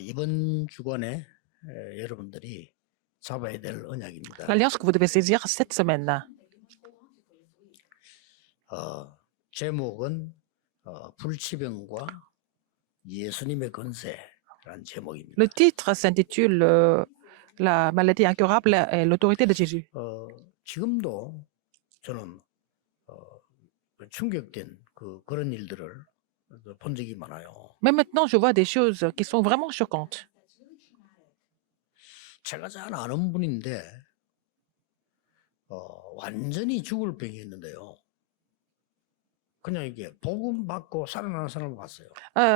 이번 주간에 여러분들이 잡아야 될 언약입니다. L'alliance que vous devez saisir cette semaine. 제목은 불치병과 예수님의 권세라는 제목입니다. Le titre s'intitule La maladie incurable et l'autorité de Jésus. 지금도 저는 충격된 그런 일들을 본 적이 많아요. Mais maintenant, je vois des choses qui sont vraiment choquantes. 제가 잘 아는 분인데 완전히 죽을 병이었는데요. 그냥 이게 복음 받고 살아나는 사람을 봤어요.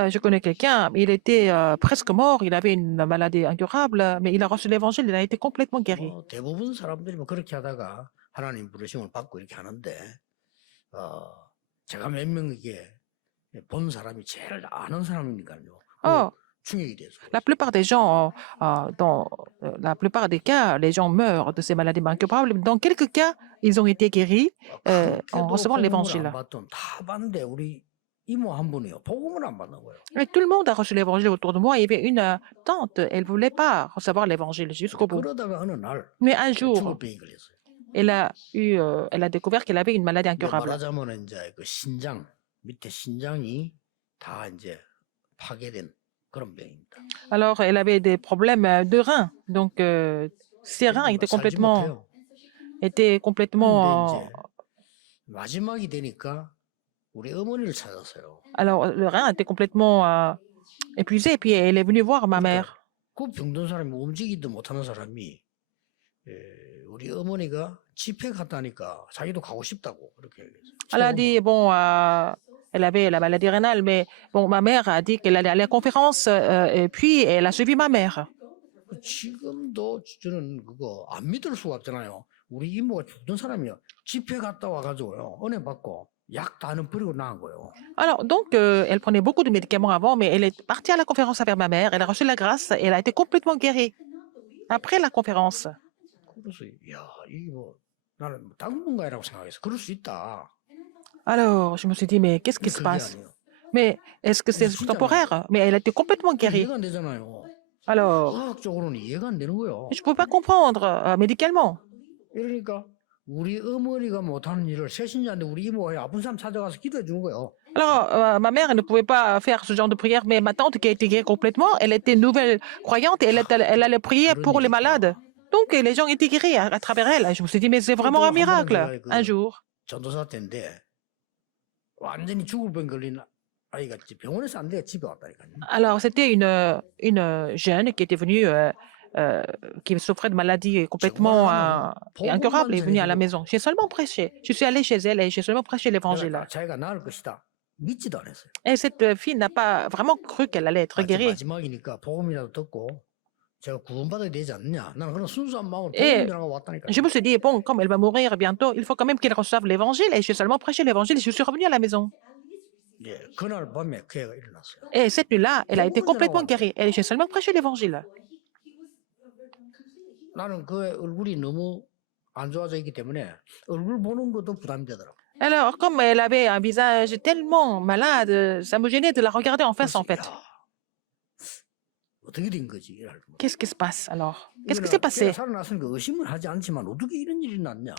Je connais quelqu'un, il était presque mort, il avait une maladie incurable, mais il a reçu l'évangile, il a été complètement guéri. 대부분 사람들이 뭐 그렇게 하다가 하나님 부르심을 받고 이렇게 하는데 제가 몇 명에게 본 사람이 제일 아는 사람이니까요. Oh, 충격이 돼서. la plupart des gens, dans la plupart des cas, les gens meurent de ces maladies incurables. Dans quelques cas, ils ont été guéris en recevant l'évangile. 안 받던 다 봤는데 우리 이모 한 분이요. 복음을 안 받는 거예요. Et tout le monde a reçu l'évangile autour de moi. Il y avait une tante, elle ne voulait pas recevoir l'évangile jusqu'au bout. 그러다가 어느 날 Mais un 죽을 jour, 병이 걸렸어요. elle a découvert qu'elle avait une maladie incurable. 말하자면 이제 그 신장 밑에 신장이 다 이제 파괴된 그런 병입니다. Alors, elle avait des problèmes de reins. Donc, ses reins étaient 살지 complètement, 못해요. complètement. 근데 이제 마지막이 되니까 우리 어머니를 찾았어요. Alors, le rein était complètement épuisé. Et puis, elle est venue voir ma mère. 그 병든 사람이 움직이지도 못하는 사람이 우리 어머니가 집회 갔다니까 자기도 가고 싶다고 그렇게 얘기했어요. Elle a dit, bon, elle avait la maladie rénale, mais bon, ma mère a dit qu'elle allait aller à la conférence, et puis elle a suivi ma mère. 지금도 저는 그거 안 믿을 수가 없잖아요. 우리 이모가 죽던 사람이요. 집회 갔다 와가지고요. 은혜 받고 약 다는 버리고 나간 거예요. Alors, donc, elle prenait beaucoup de médicaments avant, mais elle est partie à la conférence avec ma mère, elle a reçu la grâce et elle a été complètement guérie après la conférence. 그래서 야 이게 뭐 나는 당분간이라고 생각해서 그럴 수 있다. Alors, je me suis dit, mais qu'est-ce qui se 그게 passe? 아니에요. Mais est-ce que c'est temporaire? Mais elle a été complètement guérie. 이해가 안 되잖아요. Alors, 화학적으로는 이해가 안 되는 거예요. je ne peux pas comprendre médicalement. 이러니까 우리 어머니가 못하는 일을 새신자인데 우리 이모가 아픈 사람 찾아가서 기도해 주는 거예요. Alors, ma mère elle ne pouvait pas faire ce genre de prière, mais ma tante qui a été guérie complètement, elle était nouvelle croyante et elle allait prier pour les malades. Donc, les gens étaient guéris à travers elle. Et je me suis dit, mais c'est vraiment un miracle. Un jour, 전도사 때인데 완전히 죽을 병 걸린 아이가 병원에서 안 돼 집에 왔다니까요. alors c'était une jeune qui était venue, qui souffrait de maladies complètement incurables et venue à la maison. J'ai seulement prêché. Je suis allée chez elle et j'ai seulement prêché l'évangile. 그러니까 자기가 나을 것이다. 믿지도 않았어요. Et cette fille n'a pas vraiment cru qu'elle allait être guérie. 마지막이니까 복음이라도 듣고 제가 구원받아야 되지 않느냐. 나는 그런 순수한 마음으로 Et 복음이라고 왔다니까요. je me suis dit, bon, comme elle va mourir bientôt, il faut quand même qu'elle reçoive l'évangile. Et j'ai seulement prêché l'évangile et je suis revenue à la maison. 예, 그날 밤에 그 애가 일어났어요. Et cette nuit-là, elle a été complètement guérie. Et j'ai seulement prêché l'évangile. 나는 그 얼굴이 너무 안 좋아져 있기 때문에 얼굴 보는 것도 부담이 되더라고. Alors, comme elle avait un visage tellement malade, ça me gênait de la regarder en face, en fait. 어떻게 된 거지? Qu'est-ce qui se passe alors? Qu'est-ce qui s'est passé? 살아났으니까 의심을 하지 않지만 어떻게 이런 일이 났냐?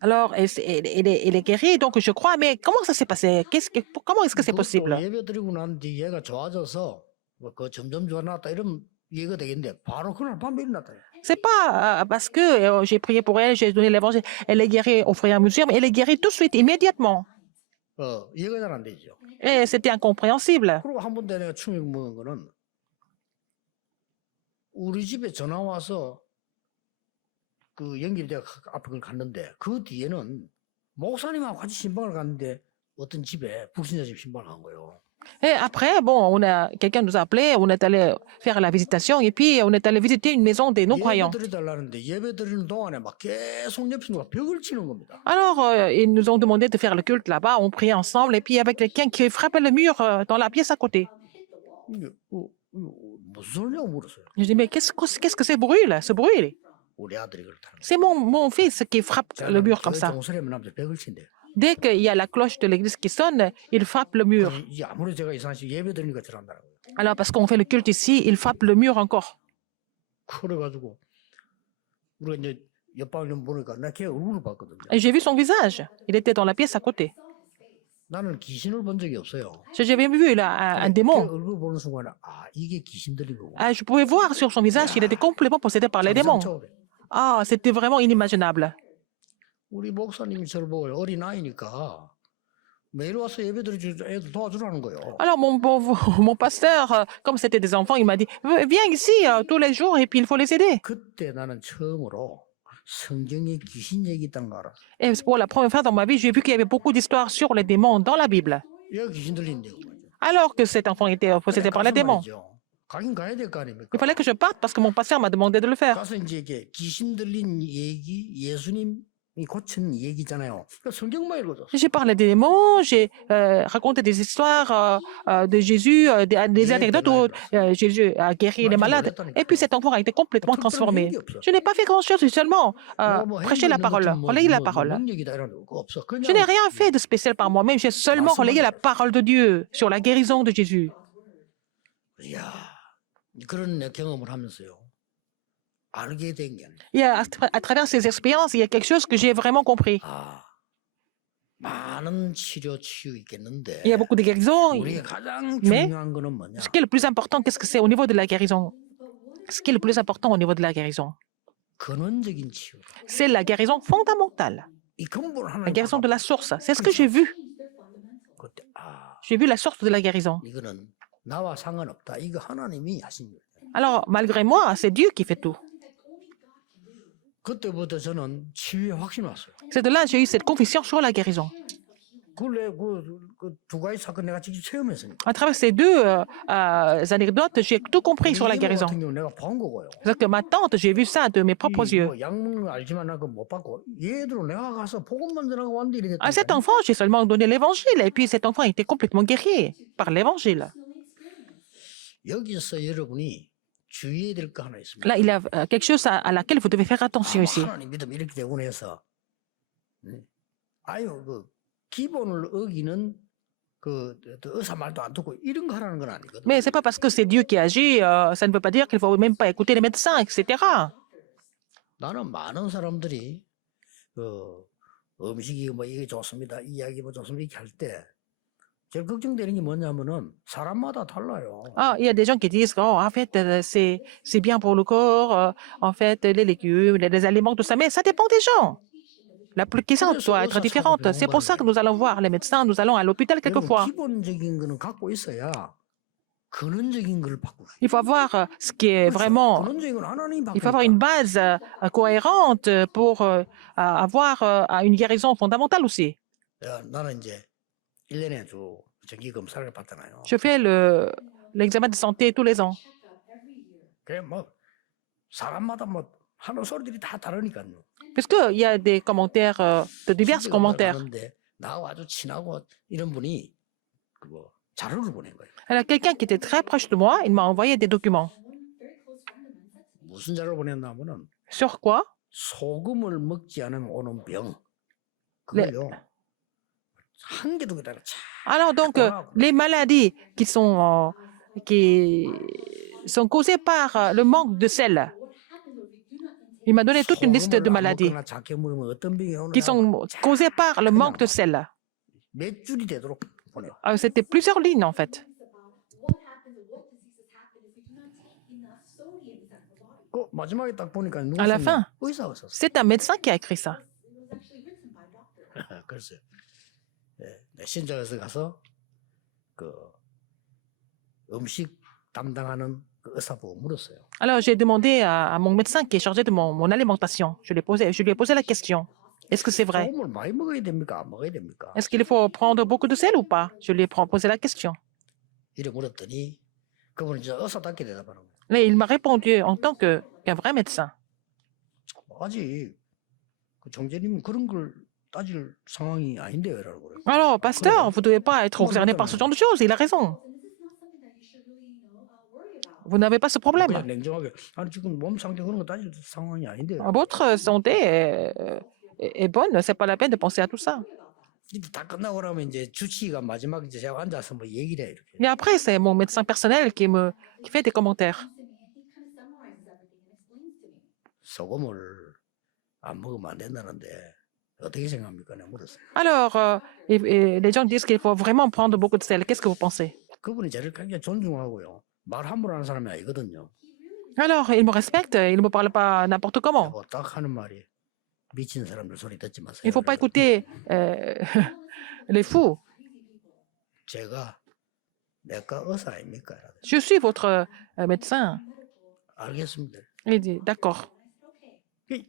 Alors, elle est guérie, donc je crois, mais comment ça s'est passé? Comment est-ce que c'est possible? 예배 드리고 난 뒤 얘가 좋아져서 그 점점 좋아졌다 이런 얘기가 되겠는데 바로 그날 밤에 일어났다. C'est pas parce que j'ai prié pour elle, j'ai donné l'évangile, elle est guérie au fur et à mesure, mais elle est guérie tout de suite, immédiatement. 이해가 잘 안 되죠. Et c'était incompréhensible. 그리고 한 번 더 내가 충격 먹은 거는 우리 집에 전화 와서 그 연결대가 앞에 갔는데 그 뒤에는 목사님하고 같이 신방을 갔는데 어떤 집에 불신자 집 신방을 간 거예요. Et après, bon, quelqu'un nous a appelé, on est allé faire la visitation et puis on est allé visiter une maison des non-croyants. 예배 드리달라는데 예배 드리는 동안에 막 계속 옆에 누가 벽을 치는 겁니다. Alors, ils nous ont demandé de faire le culte là-bas, on priait ensemble et puis il y avait quelqu'un qui frappait le mur dans la pièce à côté. 무슨 소리냐고 물었어요. Je dis, mais qu'est-ce que c'est bruit là, ce bruit? 우리 아들이 그렇다는 거예요. C'est mon fils qui frappe le mur comme ça. 종소리하면 남자 벽을 친대요. Dès qu'il y a la cloche de l'église qui sonne, il frappe le mur. 이게 아무리 제가 이상하지 예배 드리니까 저런다는 거예요. Alors, parce qu'on fait le culte ici, il frappe le mur encore. 그래가지고 우리가 이제 옆방을 보니까 나 걔 얼굴을 봤거든요. Et j'ai vu son visage. Il était dans la pièce à côté. 나는 귀신을 본 적이 없어요. J'avais vu là, un 걔 démon. 얼굴 보는 순간에 아 이게 귀신 들린 거고. Ah, je pouvais voir sur son visage qu'il était complètement possédé par les démons. 초월해. Ah, c'était vraiment inimaginable. 우리 목사님이 저를 보고 어린 아이니까 매일 와서 예배드려 애들 도와주라는 거예요. Alors, mon pasteur, comme c'était des enfants, il m'a dit, viens ici tous les jours et puis il faut les aider. 그때 나는 처음으로 성경에 귀신 얘기 있다는 거 알았어. Et pour la première fois dans ma vie, j'ai vu qu'il y avait beaucoup d'histoires sur les démons dans la Bible. 얘가 귀신 들린대요. Alors que cet enfant était possédé par les démons. 가긴 가야 될 거 아닙니까? Il fallait que je parte parce que mon pasteur m'a demandé de le faire. 가서 이제 이게 귀신 들린 얘기 예수님이 고친 얘기잖아요. 그러니까 성경만 읽어줘. J'ai parlé des démons, j'ai raconté des histoires de Jésus, des anecdotes où Jésus a guéri les malades. Et puis cet enfant a été complètement transformé. Je n'ai pas fait grand-chose, j'ai seulement prêché la parole, relayé la parole. Je n'ai rien fait de spécial par moi-même, j'ai seulement relayé la parole de Dieu sur la guérison de Jésus. 이야, 그런 내 경험을 하면서요. 알게 된 게 Et à travers ces expériences, il y a quelque chose que j'ai vraiment compris. 아, 많은 치유 있겠는데 Il y a beaucoup de guérisons. 우리가 가장 Mais 중요한 거는 뭐냐? ce qui est le plus important, qu'est-ce que c'est au niveau de la guérison? Ce qui est le plus important au niveau de la guérison, 근원적인 치유. c'est la guérison fondamentale, 이 근본 la 하나님 guérison de la source. C'est ce que j'ai vu. 그때 아, J'ai vu la source de la guérison. 이거는 나와 상관없다. 이거 하나님이 하신 거예요. Alors, malgré moi, c'est Dieu qui fait tout. 그때부터 저는 치유에 확신 왔어요. C'est de là que j'ai eu cette conviction sur la guérison. 그두 가지 사건 내가 직접 체험했으니까. À travers ces deux anecdotes, j'ai tout compris sur la 이모 guérison. 같은 경우 내가 본 거고요. Parce que ma tante, j'ai vu ça de mes propres yeux. 약 먹는 거 알지만 나 그거 못 받고 얘들은 내가 가서 복음만 전하고 왔는데 이래 À cet 됐다니까. enfant, j'ai seulement donné l'évangile. Et puis cet enfant était complètement guéri par l'évangile. 여기서 여러분이 주의해야 될 거 하나 있습니다. Là, il y a quelque chose à laquelle vous devez faire attention ici. 하나님 믿음 이렇게 되고 해서 아유 그 기본을 어기는 그 의사 말도 안 듣고 이런 거 하라는 건 아니거든. Mais c'est pas parce que c'est Dieu qui agit, ça ne veut pas dire qu'il faut même pas écouter les médecins, etc. 나는 많은 사람들이 그 음식이 뭐 이게 좋습니다, 이 이야기 뭐 좋습니다 이렇게 할 때 제일 걱정되는 게 뭐냐면은 사람마다 달라요. Ah, il y a des gens qui disent, oh, en fait, c'est bien pour le corps, en fait, les légumes, les aliments, tout ça. Mais ça dépend des gens. La question doit être différente. C'est pour ça que nous allons voir les médecins, nous allons à l'hôpital quelquefois. 기본적인 거는 갖고 있어야 근원적인 걸 바꾸고. Il faut avoir ce qui est vraiment, 근원적인 건 하나님 il faut avoir une base cohérente pour avoir une guérison fondamentale aussi. 나는 이제 1년에 주 정기 검사를 받잖아요. Je fais l'examen de santé tous les ans. 그래 뭐 사람마다 뭐 하는 소리들이 다 다르니까요. Puisqu'il y a des commentaires, de divers commentaires. 나하고 아주 친하고 이런 분이 그거 자료를 보낸 거예요. Alors, quelqu'un qui était très proche de moi, il m'a envoyé des documents. 무슨 자료를 보냈냐면은 Sur quoi? 소금을 먹지 않으면 오는 병. 그걸요. 한 개 두 개 다 차. Alors, donc, les maladies qui sont causées par le manque de sel. Il m'a donné toute une liste de maladies qui sont causées par le manque de sel. 몇 줄이 되도록 보내요. C'était plusieurs lignes, en fait. 그 마지막에 딱 보니까 À la fin, 의사가 썼어. c'est un médecin qui a écrit ça. 글쎄. 내 신장에서 가서 그 음식 담당하는 그 의사보고 물었어요. Alors, j'ai demandé à mon médecin qui est chargé de mon alimentation. Je lui ai posé la question. Est-ce que c'est vrai? 소금을 많이 먹어야 됩니까? 안 먹어야 됩니까? Est-ce qu'il faut prendre beaucoup de sel ou pas? Je lui ai posé la question. 이래 물었더니 그분은 진짜 의사답게 대답하는 거예요. Mais il m'a répondu en tant qu'un vrai médecin. 아직 그 총재님은 그런 걸 따질 상황이 아닌데요, 라고 그래요. Alors, pasteur, vous ne devez pas être concerné par ce genre de choses. Il a raison. Vous n'avez pas ce problème. 그냥 냉정하게 아니 지금 몸 상태 그런 거 따질 상황이 아닌데요. Votre santé est bonne. C'est pas la peine de penser à tout ça. 이제 다 끝나고 나면 이제 주치의가 마지막에 이제 제가 앉아서 뭐 얘기를 해 이렇게. Mais après, c'est mon médecin personnel qui fait des commentaires. 소금을 안 먹으면 안 된다는데 어떻게 생각합니까? 내가 물었어요. Alors, et les gens disent qu'il faut vraiment prendre beaucoup de sel. Qu'est-ce que vous pensez? 그분이 저를 굉장히 존중하고요. 말 함부로 하는 사람이 아니거든요. Alors, il me respecte, il ne me parle pas n'importe comment. 뭐 딱 하는 말이 미친 사람들 소리 듣지 마세요. Il ne faut pas écouter les fous. 제가 내과 의사 아닙니까? Je suis votre médecin. 알겠습니다. Il dit, d'accord.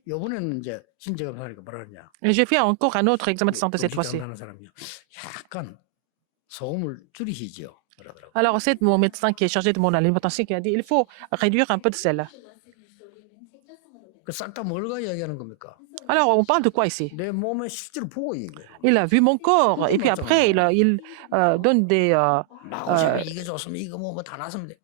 이번에는 이제 신체검사니까 뭐라 그러냐. Et j'ai fait encore un autre examen de santé cette fois-ci. 하는 사람이요. 약간 소금을 줄이시죠. 그러더라고요. Alors, c'est mon médecin qui est chargé de mon alimentation qui a dit, il faut réduire un peu de sel. 그 싹 다 뭘 가 이야기하는 겁니까? Alors, on parle de quoi ici? 내 몸에 실제로 보고 얘기해요. Il a vu mon corps et puis après, il donne 나오시면 이게 좋으면 이거 뭐 다 나서면 돼.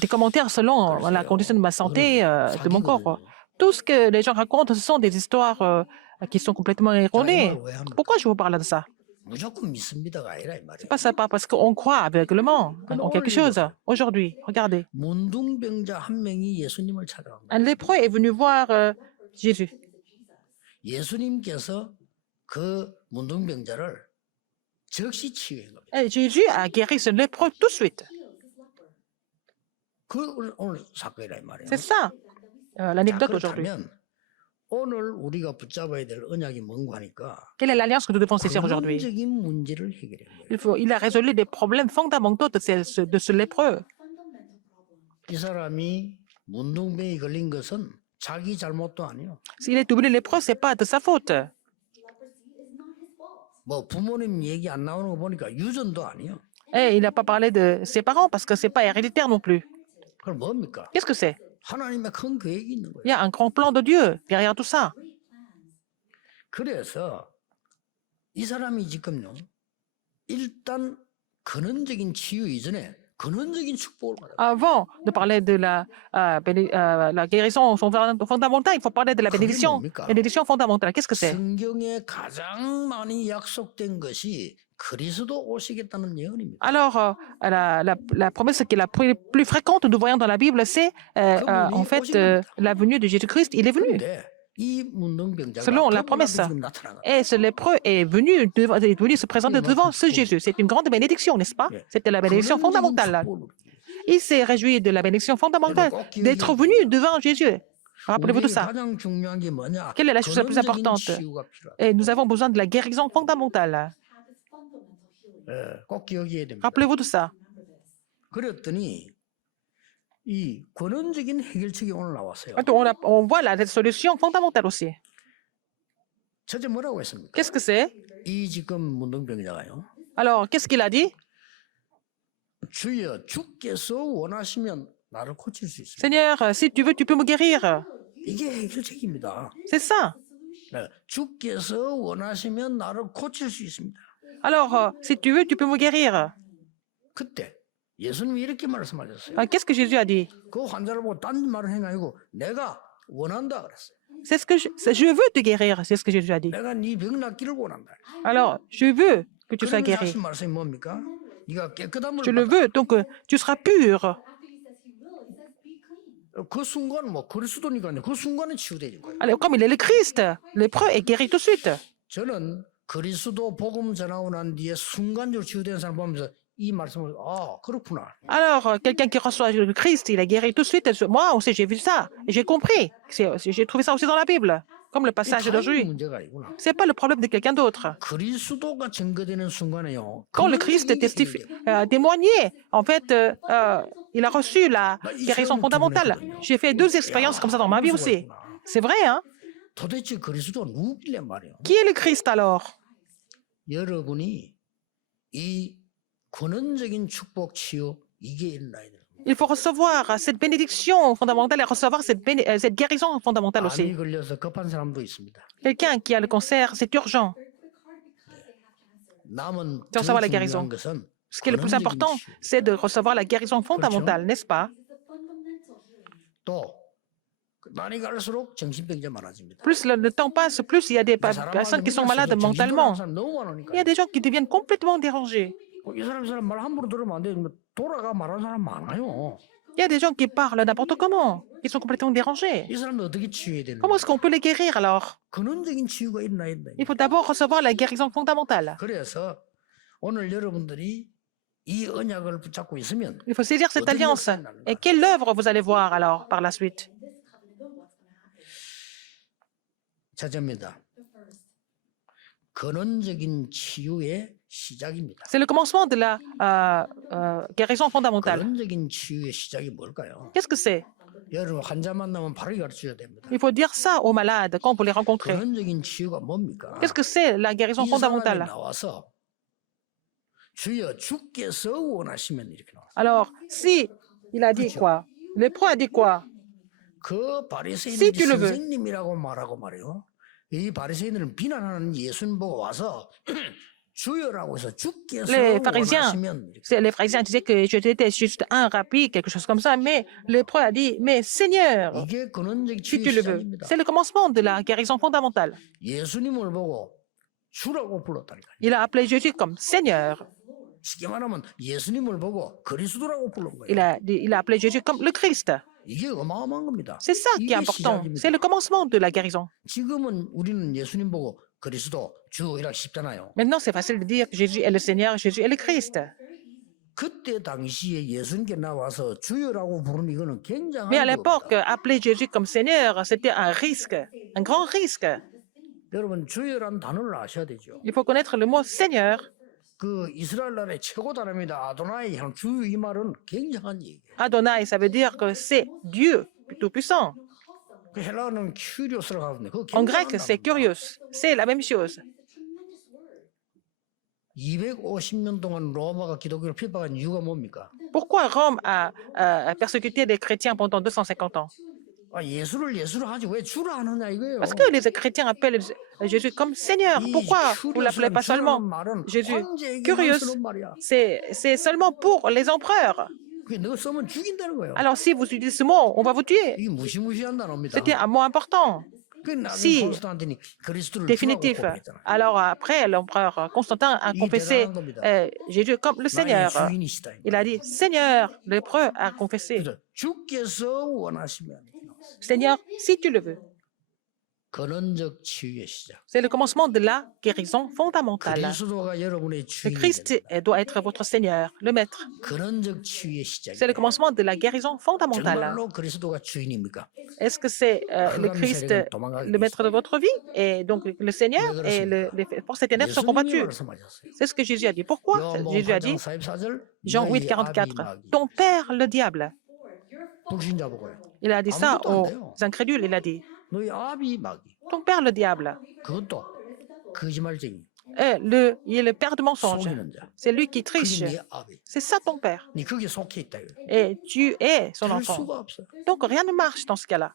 des commentaires selon la condition de ma santé, de mon corps. Tout ce que les gens racontent, ce sont des histoires qui sont complètement erronées. Pourquoi je vous parle de ça? 무조건 믿습니다가 아니라 이 말이에요. C'est pas ça parce qu'on croit aveuglement en quelque chose. Aujourd'hui, regardez, 문둥병자 한 명이 예수님을 찾아갑니다. un lépreux est venu voir Jésus. 예수님께서 그 문둥병자를 즉시 치유한 겁니다. Et Jésus a guéri ce lépreux tout de suite. 그 오늘 사건이라 이 말이에요. C'est ça, l'anecdote d'aujourd'hui. 그렇다면 오늘 우리가 붙잡아야 될 언약이 뭔가 하니까 Quelle est l'alliance que nous devons saisir aujourd'hui? 근원적인 문제를 해결해야 돼요. Il a résolu des problèmes fondamentaux de ce lépreux. 이 사람이 문둥병이 걸린 것은 자기 잘못도 아니에요. S'il est devenu lépreux, c'est pas de sa faute. 뭐 부모님 얘기 안 나오는 거 보니까 유전도 아니에요. Et il n'a pas parlé de ses parents parce que c'est pas héréditaire non plus. 그럼 뭡니까? Qu'est-ce que c'est? 하나님의 큰 계획이 있는 거예요. Il y a un grand plan de Dieu derrière tout ça. 그래서 이 사람이 지금요. 일단 근원적인 치유 이전에 근원적인 축복을 받아요. Avant de parler de la guérison fondamentale, il faut parler de la bénédiction fondamentale. Qu'est-ce que c'est? 성경에 가장 많이 약속된 것이 그리스도 오시겠다는 예언입니다. Alors, la promesse qui est la plus fréquente, nous voyons dans la Bible, c'est en fait la venue de Jésus-Christ. Il est venu. 근데 이 문둥병자가 Selon la promesse. 지금 나타난 거예요. Et ce lépreux est venu se présenter devant ce Jésus. C'est une grande bénédiction, n'est-ce pas? C'était la bénédiction fondamentale. Il s'est réjoui de la bénédiction fondamentale d'être venu devant Jésus. Rappelez-vous de ça. 가장 중요한 게 뭐냐? Quelle est la chose la plus 근원적인 importante? 치유가 필요하다. Et nous avons besoin de la guérison fondamentale. 꼭 기억해야 됩니다. Rappelez-vous de ça. 그랬더니 이 근원적인 해결책이 오늘 나왔어요. On voit la solution fondamentale aussi. 첫째 뭐라고 했습니까? Qu'est-ce que c'est? 이 지금 문둥병자가요. Alors, qu'est-ce qu'il a dit? 주여 주께서 원하시면 나를 고칠 수 있습니다. Seigneur, si tu veux, tu peux me guérir. 이게 해결책입니다. C'est ça. 네, 주께서 원하시면 나를 고칠 수 있습니다. Alors, si tu veux, tu peux me guérir. 그때 예수님이 이렇게 말씀하셨어요. Qu'est-ce que Jésus a dit? 그 환자를 보고 딴 말을 한 게 아니고 내가 원한다 그랬어요. C'est ce que je veux te guérir, c'est ce que Jésus a dit. 내가 네 병 낫기를 원한다. Alors, je veux que tu sois 그러면 guéri. 하신 말씀이 뭡니까? 네가 깨끗한 Je 물을 le 받아. veux, donc tu seras pur. 그 순간 뭐 그리스도니까 그 순간에 치유되는 거예요. Alors, comme il est le Christ, lépreux est guéri tout de suite. 저는 그리스도 복음 전하고 난 뒤에 순간적으로 치유되는 사람 보면서 이 말씀을 그렇구나. Alors, quelqu'un qui reçoit le Christ, il est guéri tout de suite. Moi aussi, j'ai vu ça. Et j'ai compris. J'ai trouvé ça aussi dans la Bible, comme le passage 이 d'aujourd'hui. 문제가 아니구나. C'est pas le problème de quelqu'un d'autre. 그리스도가 증거되는 순간에요. Quand le Christ témoignait, en fait, il a reçu la guérison fondamentale. J'ai fait 2 expériences comme ça dans ma vie aussi. C'est vrai, hein? 도대체 그리스도가 누구길래 말이에요? Qui est le Christ alors? 여러분이 이 근원적인 축복 치유 이게 일어나야 돼요. Il faut recevoir cette bénédiction fondamentale et recevoir cette guérison fondamentale 암이 aussi. 걸려서 급한 사람도 있습니다. Quelqu'un qui a le cancer, c'est urgent. 남은 De recevoir la guérison. 중요한 것은 Ce qui est le plus important, c'est de recevoir la guérison fondamentale, n'est-ce pas? 또 많이 갈수록 정신병자 많아집니다. Plus le temps passe, plus il y a des personnes qui sont malades mentalement. 사람 너무 Il y a 많으니까. des gens qui deviennent complètement dérangés. 이 사람 말 함부로 들으면 안 돼. 돌아가 말하는 사람 많아요. Il y a des gens qui parlent n'importe comment. Ils sont complètement dérangés. 이 사람들 어떻게 치유해야 되는 Comment 거야? est-ce qu'on peut les guérir alors? 근원적인 치유가 있나야 된다. Il faut d'abord recevoir la guérison fondamentale. 그래서 오늘 여러분들이 이 언약을 붙잡고 있으면 Il faut saisir cette 어떤 alliance. 역사가 나는가? Et quelle œuvre vous allez voir alors par la suite? 첫째입니다. 근원적인 치유의 시작입니다. C'est le commencement de la guérison fondamentale. 근원적인 치유의 시작이 뭘까요? Qu'est-ce que c'est? 여러분 환자 만나면 바로 가르쳐야 됩니다. Il faut dire ça aux malades quand vous les rencontrez. 근원적인 치유가 뭡니까? Qu'est-ce que c'est la guérison 이 사람이 fondamentale? 나와서 주여 주께서 원하시면 이렇게 나와. Alors, si il a dit quoi? Le pro a dit quoi? 그 Si 바리새인들이 tu le veux. 선생님이라고 말하고 말이요. 이 바리새인들은 비난하는 예수님 보고 와서 주여라고 해서 주께서 Les pharisiens, 원하시면 이렇게. les pharisiens disaient que Jésus était juste un rabbi, quelque chose comme ça, mais le pro a dit, mais Seigneur, 이게 근원적 si 치유의 tu le veux. 시작입니다. C'est le commencement de la guérison fondamentale. 예수님을 보고 주라고 불렀다니까요. Il a appelé Jésus comme Seigneur. 쉽게 말하면 예수님을 보고 그리스도라고 부른 거예요. Il a appelé Jésus comme le Christ. 이게 어마어마한 겁니다. C'est ça qui est 이게 important. 시작입니다. C'est le commencement de la guérison. 지금은 우리는 예수님 보고 그리스도 주 이렇게 쉽잖아요. Maintenant, c'est facile de dire que Jésus est le Seigneur, Jésus est le Christ. 그때 당시에 예수님께 나와서 주여라고 부르는 이거는 굉장한 Mais à 거입니다. l'époque, appeler Jésus comme Seigneur, c'était un risque, un grand risque. 여러분 주여라는 단어를 아셔야 되죠. Il faut connaître le mot Seigneur. 그 이스라엘 나라의 최고 단어입니다. 아도나이 형 주 이 말은 굉장한 얘기예요. Adonai, ça veut dire que c'est Dieu, tout-puissant. 그 헬라어는 큐리오스라고 하거든요. 그거 En 굉장한 grec, c'est 단어입니다. curious. C'est la même chose. 250년 동안 로마가 기독교를 핍박한 이유가 뭡니까? Pourquoi Rome a persécuté les chrétiens pendant 250 ans? 아, 예수를 하지 왜 주라 하느냐 이거예요. Parce que les chrétiens appellent Jésus comme Seigneur. Pourquoi vous ne l'appelez pas seulement Jésus? Curious. 말이야. C'est seulement pour les empereurs. 그게 너 쓰면 죽인다는 거예요. Alors si vous utilisez ce mot, on va vous tuer. 이게 무시무시한 단어입니다. C'était un mot important, 그 나중에 si 콘스탄틴이 그리스도를 définitif. 주라고 고백했잖아요. Alors après, l'empereur Constantin a 이게 confessé 대단한 겁니다. Jésus comme le 나의 Seigneur. 주인이시다. Il a dit Seigneur, l'épreux a confessé. 그래서 주께서 원하시면 Seigneur, si tu le veux. 근원적 치유의 시작. C'est le commencement de la guérison fondamentale. 그리스도가 여러분의 Le 주인이 Christ 됩니다. doit être votre Seigneur, le Maître. 근원적 치유의 시작. C'est le commencement de la guérison fondamentale. 정말로 그리스도가 주인입니까? Est-ce que c'est le Christ, le Maître de votre vie, et donc le Seigneur, et les forces ténèbres sont combattues? 예수님이 말씀하셨어요. C'est ce que Jésus a dit. Pourquoi? Jésus a dit, 44절 Jean 8, 44, ton père, le diable. 불신자 보고요. Il a dit ça aux incrédules, il a dit, 너희 아비 마귀. ton père, le diable. 그것도 거짓말쟁이. Il est le père de mensonge. 속이는 자. C'est lui qui triche. 그게 네 아비. C'est ça ton père. 네 거기에 속해 있다. 이거예요. Et tu es son 될 enfant. 수가 없어요. Donc rien ne marche dans ce cas-là.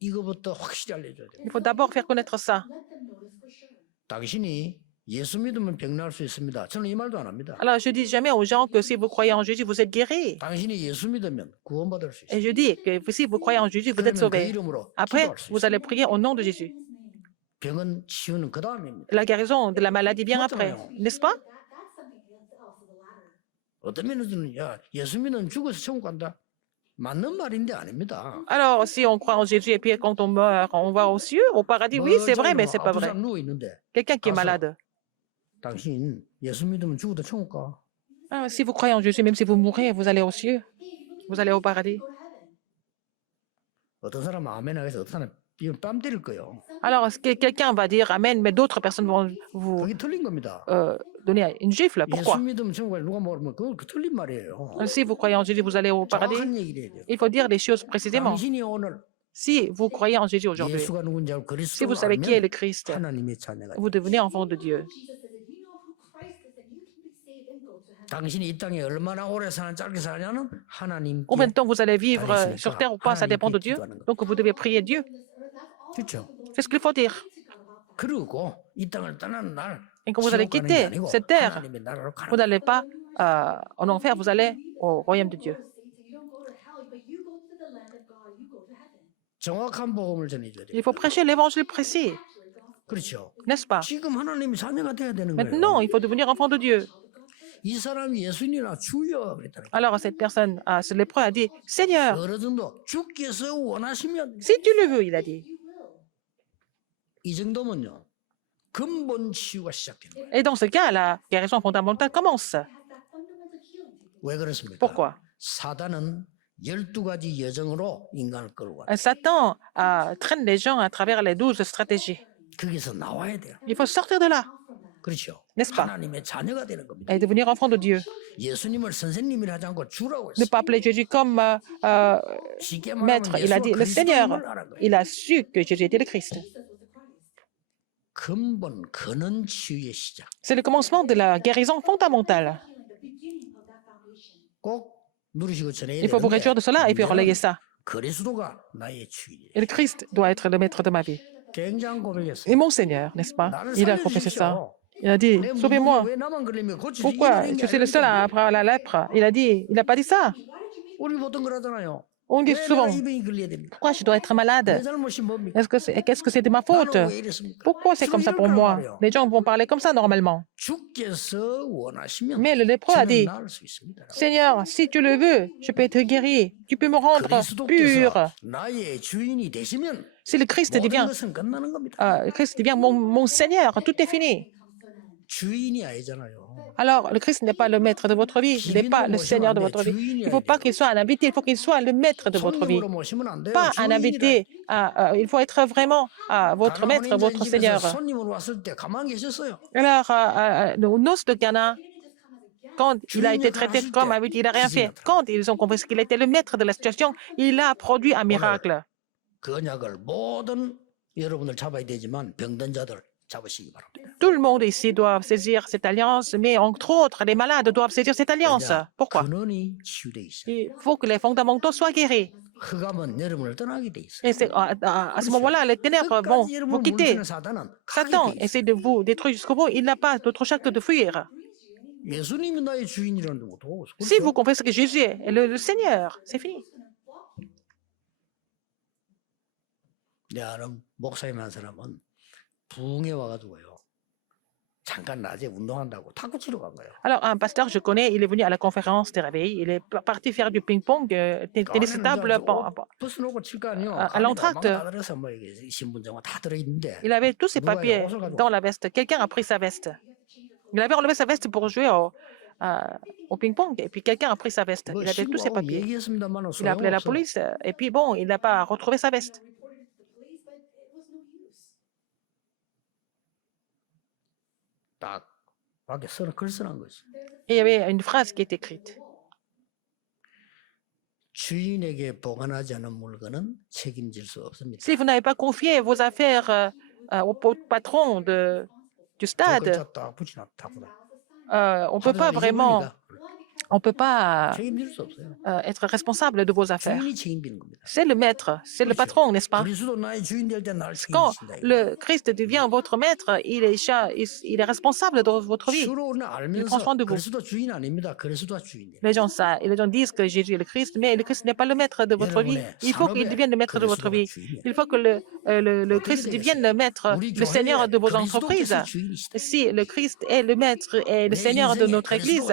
이거부터 확실히 알려줘야 돼요. Il faut d'abord faire connaître ça. 당신이 예수 믿으면 병 날 수 있습니다. 저는 이 말도 안 합니다. Alors je dis jamais aux gens que si vous croyez en Jésus, vous êtes guéris. 당신이 예수 믿으면 구원받을 수 Et 있어요. je dis que si vous croyez en Jésus, vous êtes 그러면 그 sauvés. 이름으로 Après, 기도할 수 vous 있어요. allez prier au nom de Jésus. 병은 치유는 그 다음입니다. La guérison de la maladie vient après, 맞잖아요. n'est-ce pas? 어떤 면에서는 야 예수 믿으면 죽어서 천국 간다. 맞는 말인데 아닙니다. Alors, si on croit en Jésus et puis quand on meurt, on va aux cieux, au paradis, oui, c'est vrai, mais c'est pas vrai. 누워 있는데 Quelqu'un qui est malade. 당신 예수 믿으면 죽어도 천국 가. Ah, si vous croyez en Jésus, même si vous mourrez, vous allez aux cieux. Vous allez au paradis. 어떤 사람은 아멘 하겠어. 어떤 사람은 이건 뺨 때릴 거예요. Alors, quelqu'un va dire Amen, mais d'autres personnes vont vous 그게 틀린 겁니다. donner une gifle. 예수 Pourquoi? 믿으면 천국 가 누가 모르면 그거 그 틀린 말이에요. Si vous croyez en Jésus, vous allez au paradis. 정확한 얘기를 해야 돼요. Il faut dire les choses précisément. 당신이 오늘 Si vous croyez en Jésus aujourd'hui, 예수가 누군지 알고 si vous 그리스도를 savez qui est 알면 le Christ, 하나님의 자녀가 돼요. vous devenez enfant de Dieu. 당신이 이 땅에 얼마나 오래 사는 짧게 사냐는 하나님께 Combien de temps vous allez vivre sur terre ou pas, ça dépend de Dieu. Donc vous devez prier Dieu. 그렇죠. C'est ce qu'il faut dire. 그리고 이 땅을 떠나는 날 Et quand vous allez 지옥 가는 게 quitter 아니고 cette terre, 하나님의 나라로 가는 vous n'allez pas en enfer, vous allez au royaume de Dieu. 정확한 복음을 전해줘야 돼요. Il faut prêcher l'évangile précis, 그렇죠. n'est-ce pas? 지금 하나님의 자녀가 돼야 되는 Maintenant, 거예요. il faut devenir enfant de Dieu. 이 사람이 예수님이나 주여 그랬다는 거예요. Alors, cette personne, ce lépreux, a dit, Seigneur, 어느 정도 주께서 원하시면 si tu le veux, il a dit. 이 정도면요. 근본 치유가 시작되는 거예요. Et dans ce cas, la guérison fondamentale commence. 왜 그렇습니까? Pourquoi? 사단은 12가지 여정으로 인간을 끌고 와요. Satan traîne les gens à travers les 12 stratégies. 거기서 나와야 돼요. Il faut sortir de là, 그렇죠. n'est-ce pas? 하나님의 자녀가 되는 겁니다. Et devenir enfant de Dieu. 예수님을 선생님이라 하지 않고 주라고 Ne 했어요. pas appeler Jésus comme 쉽게 maître. 말하면 Il a 예수가 dit le Seigneur. 그리스도임을 알은 거예요. Il a su que Jésus était le Christ. 근본 근원 치유의 시작. C'est le commencement de la guérison fondamentale. 꼭 누르시고 전해야 Il faut vous 되는데 réjouir de cela et puis relayer ça. 그리스도가 나의 주인이에요. Et le Christ doit être le maître de ma vie. 굉장한 고백이었어요. Et mon Seigneur, n'est-ce pas? 나를 Il a confessé ça. 살려주십시오. Il a dit, 내 sauvez-moi. 왜 나만 걸리면 고칠 수 Pourquoi? 있는 Je suis le seul à avoir la lèpre. Il a dit, il n'a pas dit ça. 우리 보통 그러잖아요. On dit 왜 souvent, 내가 이 병이 걸려야 됩니까? pourquoi je dois être 내 malade? 잘못이 뭡니까? Qu'est-ce que c'est de ma faute? 나는 왜 이랬습니까? Pourquoi c'est comme ça 주로 pour 이럴 moi? 거란 말이에요. Les gens vont parler comme ça normalement. 주께서 원하시면 Mais le lépreux a 저는 dit, 나을 수 있습니다. Seigneur, si tu le veux, je peux être guéri. Tu peux me rendre pur. 그리스도께서 나의 주인이 되시면 Si le Christ 모든 devient, 것은 끝나는 겁니다. le Christ devient mon Seigneur, tout est fini. 주인이 아니잖아요. Alors, le Christ n'est pas le maître de votre vie, il n'est pas le Seigneur de votre vie. Il ne faut pas qu'il soit un invité, il faut qu'il soit le maître de votre vie. 손님으로 모시면 안 돼요. Pas un 주인이라. invité, il faut être vraiment votre maître, votre Seigneur. 손님으로 왔을 때 가만히 계셨어요. Alors, aux noces de Cana, quand il a été traité comme invité, il n'a rien fait. Quand ils ont compris qu'il était le maître de la situation, il a produit un miracle. 그 언약을 모든 여러분들 잡아야 되지만 병든 자들 잡으시기 바랍니다. Tout le monde ici doit saisir cette alliance, mais entre autres, les malades doivent saisir cette alliance. 왜냐? Pourquoi? 근원이 치유되기 시작. Il faut que les fondamentaux soient guéris. 흑암은 여러분을 떠나게 돼 있어요. Et à ce moment-là, les ténèbres vont 끝까지 vous 여러분을 quitter. 물리치는 사단은 Satan 가게 돼 있어요. essaie de vous détruire jusqu'au bout. Il n'a pas d'autre choix que de fuir. 예수님이 나의 주인이라는 것도 Si vous confessez que Jésus est le Seigneur, c'est fini. 내 아는 목사님 한 사람은 부흥에 와가지고요. 잠깐 낮에 운동한다고 탁구 치러 간 거예요. Alors, un pasteur, je connais, il est venu à la conférence des réveils. Il est parti faire du ping-pong, tennis de table. 버스 놓고 칠 거 아니에요. à l'entracte. 다 들어서 뭐 이게 신분증과 다 들어있는데 Il avait tous ses papiers dans la veste. Quelqu'un a pris sa veste. Il avait enlevé sa veste pour jouer au ping-pong. Et puis, quelqu'un a pris sa veste. 뭐 Il avait tous ses 신고하고 papiers. 얘기했습니다만 Il a appelé la 소용없어. police. Et puis, bon, il n'a pas retrouvé sa veste. 딱 밖에 글 써놓은 거지. Et il y avait une phrase qui est écrite. 주인에게 보관하지 않은 물건은 책임질 수 없습니다. Si vous n'avez pas confié vos affaires au patron du stade, 글자 딱 붙이나 딱 보다. on ne peut pas vraiment, on peut pas 책임질 수 없어요. être responsable de vos affaires. 주인이 책임지는 겁니다. C'est le maître, c'est le patron, n'est-ce pas? 그리스도 나의 주인 될 때 날 Quand 책임지신다. le Christ devient votre maître, il est responsable de votre vie. 주로 우리는 알면서 prend soin de vous. 그리스도 주인 아닙니다. 그리스도가 주인이에요. Les gens disent que Jésus est le Christ, mais le Christ n'est pas le maître de votre vie. Il faut qu'il devienne le maître de votre vie. Il faut que le Christ devienne le maître, le Seigneur de vos entreprises. Si le Christ est le maître et le Seigneur de notre Église,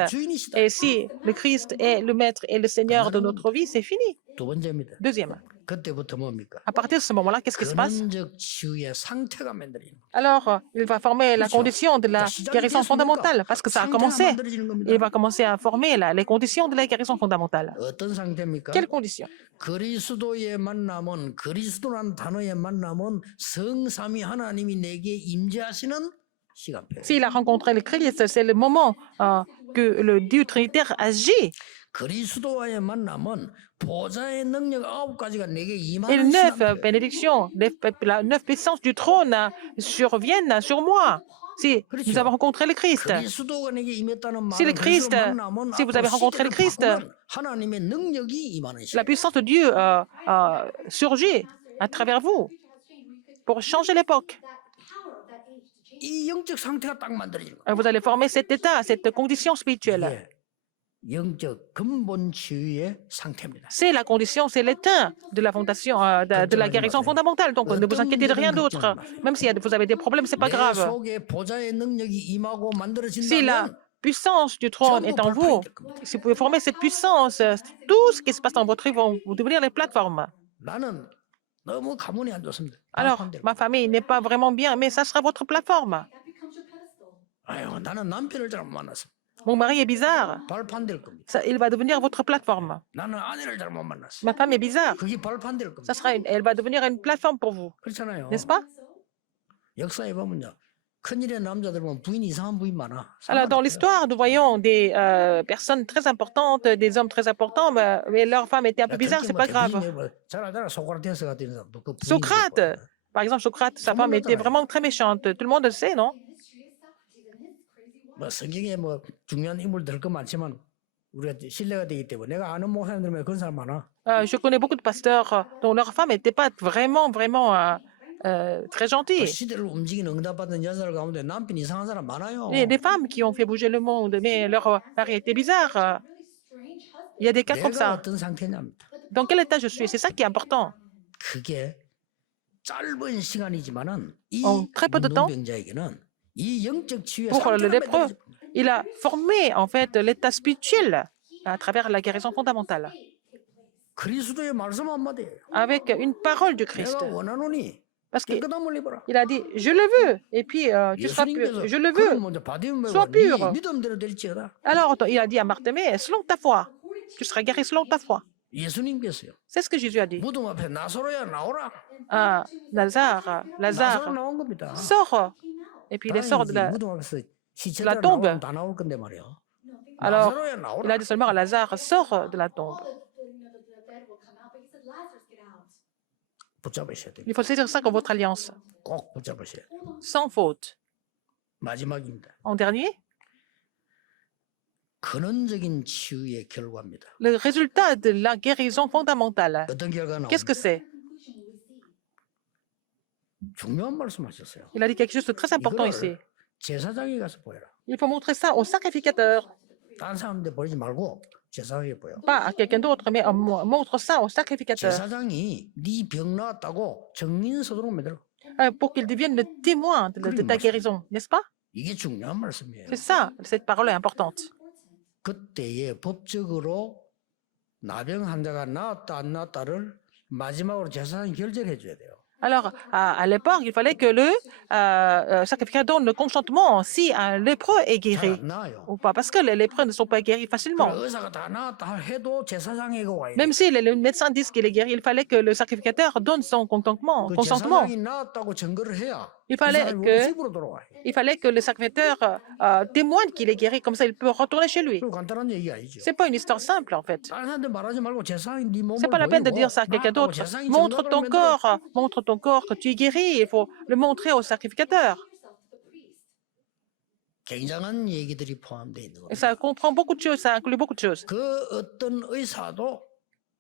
et si le Christ est le maître et le Seigneur de notre vie, c'est fini. 두 번째입니다. Deuxième, 그때부터 뭡니까? à partir de ce moment-là, qu'est-ce qui se passe? 근원적 치유의 상태가 만들어지는 거예요. Alors, il va former la condition de la guérison fondamentale, parce que ça a commencé. 만들어지는 겁니다. Il va commencer à former les conditions de la guérison fondamentale. 어떤 상태입니까? Quelles conditions? 그리스도의 만남은 그리스도란 단어의 만남은 성삼위 하나님이 내게 임재하시는 시간표. S'il a rencontré le Christ, c'est le moment que le Dieu Trinitaire agit. 그리스도와의 만남은 보좌의 능력 9가지가 내게 Et les 임하는 9 시간표. bénédictions, les 9 puissances du trône surviennent sur moi. Si nous avons rencontré le Christ, 그리스도가 내게 임했다는 Si le 말은 Christ, 그리스도 만남은 si vous 앞으로 avez rencontré le 시대를 Christ, 바꾸는 하나님의 능력이 임하는 la 시간. puissance de Dieu surgit à travers vous pour changer l'époque. 이 영적 상태가 딱 만들어지는 거예요. Vous allez former cet état, cette condition spirituelle. 이게 영적 근본 치유의 상태입니다. C'est la condition, c'est l'état de la fondation, de la guérison fondamentale. Donc, ne vous inquiétez de rien d'autre. Même si vous avez des problèmes, c'est pas 내 grave. 속에 보좌의 능력이 임하고 Si la 만들어진다면 puissance du trône est en vous, si vous pouvez former cette puissance, tout ce qui se passe dans votre vie vont devenir les plateformes. 나는 너무 가문이 안 좋습니다. Alors, 발판될 ma famille n'est pas vraiment bien, mais ça sera votre plateforme. 아유, 나는 남편을 잘 못 만났어. Mon mari est bizarre. 발판될 겁니다. Ça, il va devenir votre plateforme. 나는 아내를 잘 못 만났어. Ma femme est bizarre. 그게 발판될 겁니다. Ça sera elle va devenir une plateforme pour vous. 그렇잖아요. N'est-ce pas? 역사에 보면요. 큰일의 남자들 보면 부인 이상한 부인 많아. Alors, dans l'histoire, nous voyons des personnes très importantes, des hommes très importants, mais leur femme était un peu bizarre, c'est pas grave. 잘 알잖아. 소크라테스 같은 사람도 그 부인이 Socrate, 있고. par exemple, Socrate, sa femme était vraiment très méchante. Tout le monde le sait, non? 뭐 성경에 뭐 중요한 인물들 그 많지만 우리가 신뢰가 되기 때문에 내가 아는 목사님들 그런 사람 많아. Je connais beaucoup de pasteurs dont leur femme n'était pas vraiment très 그 gentille. 시대를 움직이는 응답받는 여자들 가운데 남편 이상한 사람 많아요. Il y a des femmes qui ont fait bouger le monde, mais leur mari était bizarre. Il y a des cas comme 내가 ça. 어떤 상태냐입니다. Dans quel état je suis? C'est ça qui est important. 그게 짧은 시간이지만은 이 En très peu de temps, 문둥병자에게는 이 영적 치유의 pour le 상태가 lépreux, 만들어집니다. il a formé en fait l'état spirituel à travers la guérison fondamentale, 그리스도의 말씀 한마디예요. avec une parole du Christ. 내가 원하노니 Parce qu'il 깨끗함을 입어라. a dit, je le veux, et puis tu seras pur. 예수님께서 Je le 그럼 veux. 먼저 받으면 Sois 네 pur. 믿음대로 될지어다. Alors, il a dit à Bartimée, selon ta foi, tu seras guéri selon ta foi. 예수님께서요. C'est ce que Jésus a dit. 무덤 앞에 나사로야 나오라. À Lazare, 나사로 나온 겁니다. sors. Et puis il sort de la... 무덤 앞에서 la 시체들 tombe. 나오면 다 나올 건데 말이야. Alors, 나사로야 il 나오라. a dit seulement à Lazare, sors de la tombe. 붙잡으셔야 됩니다. Il faut saisir ça comme votre alliance, 꼭 붙잡으셔야 돼요. sans faute. 마지막입니다. En dernier, 근원적인 치유의 결과입니다. le résultat de la guérison fondamentale. 어떤 결과 Qu'est-ce que 나옵니까? c'est? 중요한 말씀하셨어요. Il a dit quelque chose de très important ici. 이걸 제사장에 가서 보여라. Il faut montrer ça au sacrificateur, 다른 사람한테 보이지 말고 제사장에 보여. pas à quelqu'un d'autre, mais montre ça au sacrificateur, 제사장이 네 병 나았다고 증인서도록 만들어. pour qu'il devienne le témoin de ta guérison, n'est-ce pas? 이게 중요한 말씀이에요. C'est ça, cette parole est importante. 그때에 법적으로 나병 환자가 나았다 안 나았다를 마지막으로 제사장이 결정해 줘야 돼요. Alors, à l'époque, il fallait que le sacrificateur donne le consentement si un lépreux est guéri 잘 안 나아요. ou pas, parce que les lépreux ne sont pas guéris facilement. 그래, 의사가 다 나았다 해도 제사장에게 와야 돼. Même si les médecins disent qu'il est guéri, il fallait que le sacrificateur donne son consentement. 그 제사장이 나았다고 증거를 해야 Il 그 fallait 사람이 que- 우리 집으로 돌아와요. Il fallait que le sacrificateur témoigne qu'il est guéri, comme ça il peut retourner chez lui. 그리고 간단한 얘기 아니죠. C'est pas une histoire simple en fait. 다른 사람한테 말하지 말고 제사장이 네 몸을 C'est pas la peine de 보이고 dire ça à quelqu'un 나았다고 d'autre. 제사장이 Montre 증거를 ton 만들어. montre ton corps que tu es guéri. Il faut le montrer au sacrificateur. 굉장한 얘기들이 포함되어 있는 Et 겁니다. ça comprend beaucoup de choses, ça inclut beaucoup de choses. 그 어떤 의사도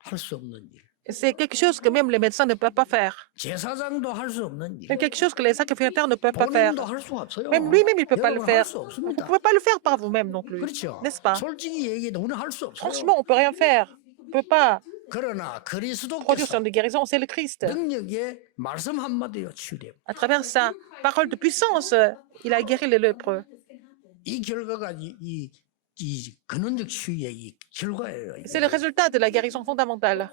할 수 없는 일, C'est quelque chose que même les médecins ne peuvent pas faire. 제사장도 할 수 없는 일, C'est quelque chose que les sacrificateurs ne peuvent pas faire. 본인도 할 수가 없어요. Même lui-même, il ne peut pas le 여러분 faire. 할수 Vous ne 없습니다. pouvez pas le faire par vous-même non plus. 그렇죠. N'est-ce pas? 솔직히 얘기해도 우리는 할 수 없어요. Franchement, on ne peut rien faire. On ne peut pas 그러나 produire 그리스도께서 sur des guérisons. C'est le Christ. 능력의 말씀 한마디로 치유돼요. À travers sa parole de puissance, il a guéri les lépreux. 이 결과가 이 근원적 치유의 이 결과예요. 이게. C'est le résultat de la guérison fondamentale.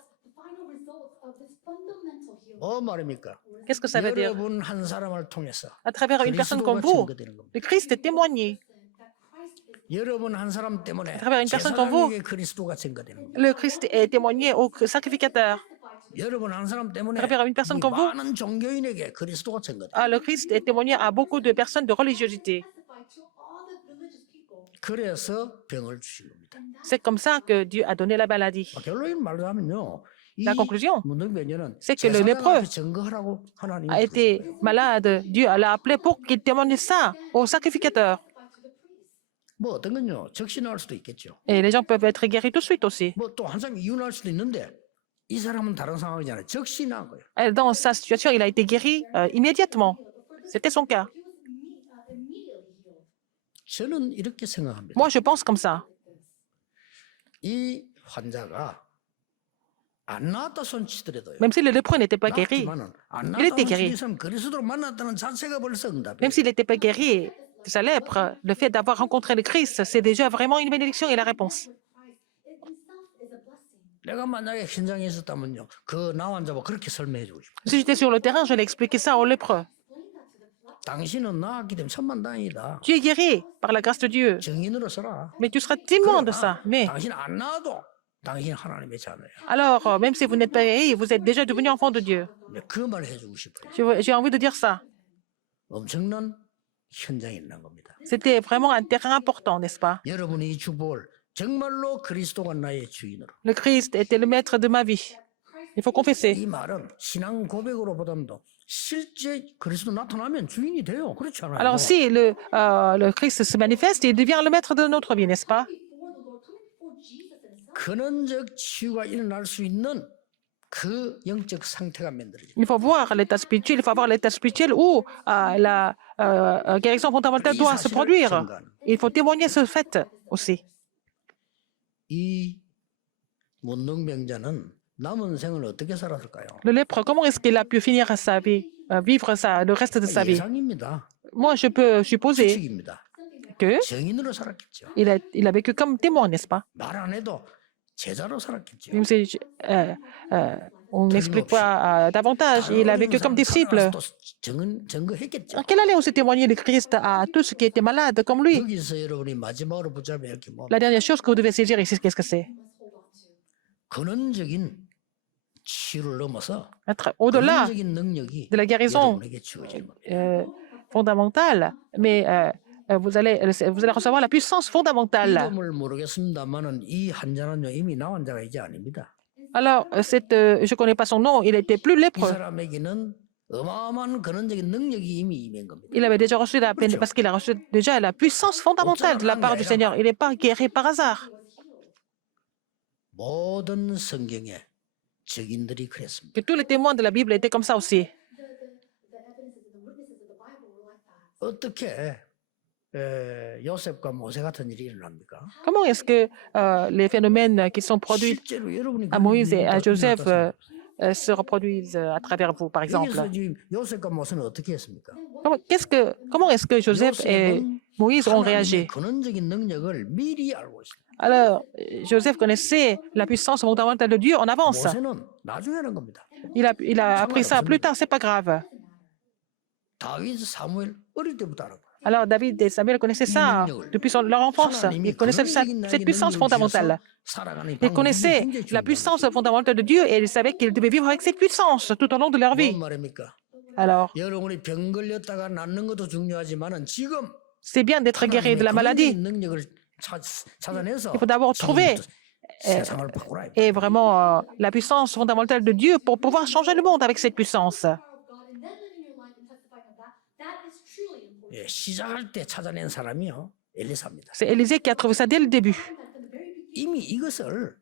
뭐 말입니까? Qu'est-ce que ça veut dire? 여러분 한 사람을 통해서 À travers une personne 그리스도가 comme vous, 증거되는 겁니다. le Christ est témoigné. 여러분 한 사람 때문에 travers une personne comme vous, 제사장에게 그리스도가 증거되는 겁니다. Le Christ est témoigné au sacrificateur. 여러분 한 사람 때문에 À travers une personne 이 comme vous, 많은 종교인에게 그리스도가 증거돼요. le Christ est témoigné à beaucoup de personnes de religiosité. 그래서 병을 주신 겁니다. C'est comme ça que Dieu a donné la maladie. 결론을 말하면요. 이 La conclusion, 문둥병자는 c'est que le 제사장 lépreux 앞에 증거하라고 하나님이 a été malade. Dieu l'a appelé pour qu'il témoigne ça au sacrificateur. 뭐 어떤 건요. 적신할 수도 있겠죠. Et les gens peuvent être guéris tout de suite aussi. 뭐 또 한 사람이 이혼할 수도 있는데 이 사람은 다른 상황이잖아요. 적신한 거예요. Et dans sa situation, il a été guéri immédiatement. C'était son cas. 저는 이렇게 생각합니다. Moi, je pense comme ça. 이 환자가 안 나왔다 손치더라도요. Même si le lépreux n'était pas guéri, 나았지만은 안 il 나왔다 était guéri. 손치더라도 그리스도를 만났다는 자체가 벌써 응답이에요. Même s'il n'était pas guéri de sa lèpre, le fait d'avoir rencontré le Christ, c'est déjà vraiment une bénédiction et la réponse. 내가 만약에 현장에 있었다면요, 그 나 환자가 그렇게 설명해주고 싶어. Si j'étais sur le terrain, j'allais expliquer ça aux lépreux. 당신은 나았기 때문에 천만다행이다. Tu es guéri par la grâce de Dieu, 증인으로 서라. mais tu seras témoin de ça. Mais 당신 안 나와도 당신 하나님의 자녀야. alors, même si vous n'êtes pas guéri, vous êtes déjà devenu enfant de Dieu. 그 말을 해주고 싶어요. J'ai envie de dire ça. 엄청난 현장에 있는 겁니다. C'était vraiment un terrain important, n'est-ce pas? 여러분이 이 축복을 정말로 그리스도가 나의 주인으로. Le Christ était le maître de ma vie. Il faut confesser. 이 말은 신앙 고백으로 보담도 실제 그리스도 나타나면 주인이 돼요. 그렇지 않아요? Alors, si le Christ se manifeste, il devient le maître de notre vie, n'est-ce pas? 근원적 치유가 일어날 수 있는 그 영적 상태가 만들어져요. Il faut voir l'état spirituel, il faut avoir l'état spirituel où la guérison fondamentale doit se produire. Il faut témoigner ce fait aussi. 이 문둥병자는 남은 생을 어떻게 살았을까요? Le lépreux, comment est-ce qu'il a pu finir sa vie, vivre le reste de sa vie? 예상입니다. Moi, je peux supposer 추측입니다. que 증인으로 살았겠죠. il a vécu comme témoin, n'est-ce pas? 말 안 해도 제자로 살았겠죠. Même si on n'explique pas davantage, il a vécu comme disciple. 또 증거했겠죠. Donc, il allait aussi témoigner le Christ à tous ceux qui étaient malades comme lui. 여기서 여러분이 마지막으로 붙잡아야 할 게 뭐? La dernière chose que vous devez saisir ici, qu'est-ce que c'est? 근원적인 치유를 넘어서 Au-delà 근원적인 능력이 de la guérison 여러분에게 주어질 겁니다. fondamentale, mais vous allez recevoir la puissance fondamentale. 이름을 모르겠습니다만은 이 환자는요 이미 나 환자가 이제 아닙니다. Alors, je ne connais pas son nom, il n'était plus 이 lépreux. 사람에게는 어마어마한 근원적인 능력이 이미 임한 겁니다. Il avait déjà reçu la peine parce qu'il a reçu déjà la puissance fondamentale de la part du Seigneur. Il n'est pas guéri par hasard. 모든 성경의 증인들이 그랬습니다. Que tous les témoins de la Bible étaient comme ça aussi. 어떻게 요셉과 모세 같은 일이 일어납니까? Comment est-ce que les phénomènes qui sont produits 실제로 여러분이 à Moïse et à Joseph se reproduisent à travers vous, par exemple? 여기서 지금 요셉과 모세는 어떻게 했습니까? Comment est-ce que Joseph et Moïse ont réagi? 하나님의 근원적인 능력을 미리 알고 있습니다. Alors, Joseph connaissait la puissance fondamentale de Dieu en avance. 모세는 나중에 하는 겁니다. Il a appris ça plus tard, c'est pas grave. 다윗, 사무엘 어릴 때부터 알아. Alors, David et Samuel connaissaient ça depuis leur enfance. Ils connaissaient cette puissance fondamentale. Ils connaissaient la puissance fondamentale de Dieu et ils savaient qu'ils devaient vivre avec cette puissance tout au long de leur vie. 뭔 말입니까? Alors, 여러분이 병 걸렸다가 낫는 것도 중요하지만은 지금 c'est bien d'être guéri de la maladie. 능력을 찾아내서 Il faut d'abord trouver 세상을 바꾸라. et vraiment la puissance fondamentale de Dieu pour pouvoir changer le monde avec cette puissance. 예, 시작할 때 찾아낸 사람이요 엘리사입니다. C'est Élisée qui a trouvé ça dès le début. 이미 이것을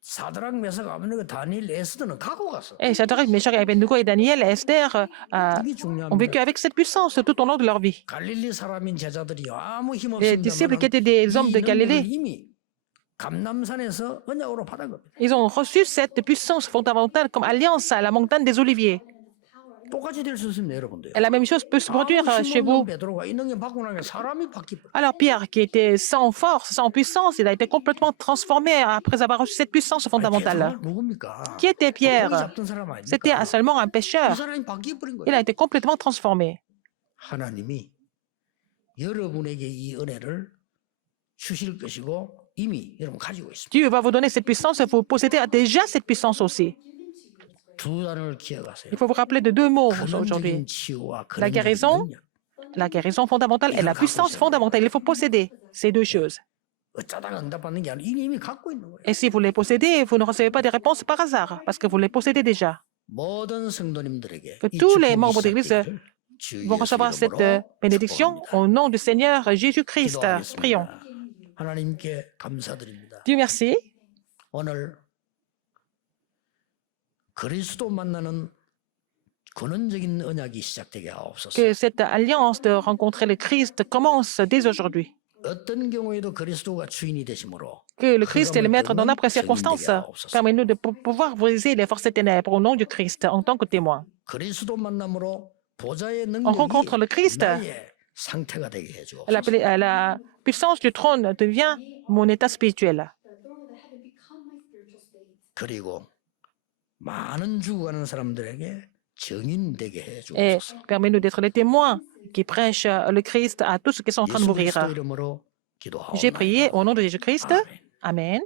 사드락 메삭 아벤노고 다니엘 에스더는 갖고 갔어. Et Shadrach, Meshach, Abednego et Daniel et Esther 이게 ont vécu 중요합니다. avec cette puissance tout au long de leur vie. 갈릴리 사람인 제자들이 아무 힘 Les disciples qui 없습니다만 étaient des hommes de Galilée, 이미 감남산에서 언약으로 받은 겁니다. ils ont reçu cette puissance fondamentale comme alliance à la montagne des Oliviers. 똑같이 될 수 있습니다, 여러분들. Et la même chose peut se produire chez vous. 베드로가 이 능력 받고 나면 사람이 바뀌어. Alors Pierre, qui était sans force, sans puissance, il a été complètement transformé après avoir reçu cette puissance fondamentale. 누굽니까? Qui était Pierre? 고기 잡던 사람 아닙니까? C'était seulement un 이 pêcheur. 사람이 바뀌어 버린 Il 거예요. a été complètement transformé. 하나님이 여러분에게 이 은혜를 주실 것이고 이미 여러분 가지고 있습니다. Dieu va vous donner cette puissance et vous possédez déjà cette puissance aussi. 두 단어를 기억하세요. Il faut vous rappeler de deux mots aujourd'hui. 근원적인 치유와 La guérison, la guérison fondamentale et la puissance fondamentale. Il faut posséder ces deux choses. 어쩌다가 응답받는 게 아니라 이미 갖고 있는 거예요. Et si vous les possédez, vous ne recevez pas des réponses par hasard, parce que vous les possédez déjà. 모든 성도님들에게 Que 이 tous les 축복이 membres d'église 시작되기를 주 vont 예수 recevoir cette 이름으로 bénédiction 축복합니다. au nom du Seigneur Jésus-Christ. Prions. 기도하겠습니다. 하나님께 감사드립니다. Dieu merci. 오늘 그리스도 만나는 근원적인 언약이 시작되게 하옵소서. Que cette alliance de rencontrer le Christ commence dès aujourd'hui. 어떤 경우에도 그리스도가 주인이 되심으로 Que le Christ est le 흑암을 maître dans 꺾는 n'importe quelle 증인되게 circonstance. 하옵소서. Permets-nous de pouvoir briser les forces des ténèbres au nom du Christ en tant que témoin. 그리스도 만남으로 보좌의 On rencontre 능력이 le Christ. 나의 상태가 되게 La, 해주옵소서. la puissance du trône devient mon état spirituel. 그리고 많은 죽어가는 사람들에게 증인되게 Et 해주옵소서. permets-nous d'être les témoins qui prêchent le Christ à tous ceux qui sont en train de 예수 mourir. 그리스도 이름으로 J'ai prié 기도하옵나이다. au nom de Jésus-Christ. 아멘. Amen.